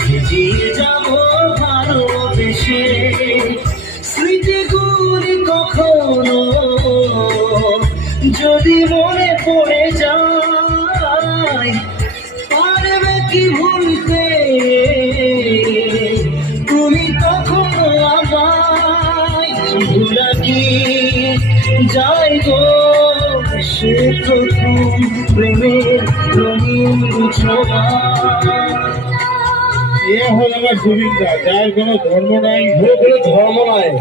ভিজিয়ে যাব ভালোবেসে স্মৃতিগুলি কখনো যদি মনে পড়ে যায় পারবে কি ভুলতে তুমি কখনো আমায় ভুলা কি যাই গো সে প্রথম প্রেমের রঙিন ছোঁয়া। এ হল আমার জুবিন দা, যার কোনো ধর্ম নাই, ধর্ম নয়।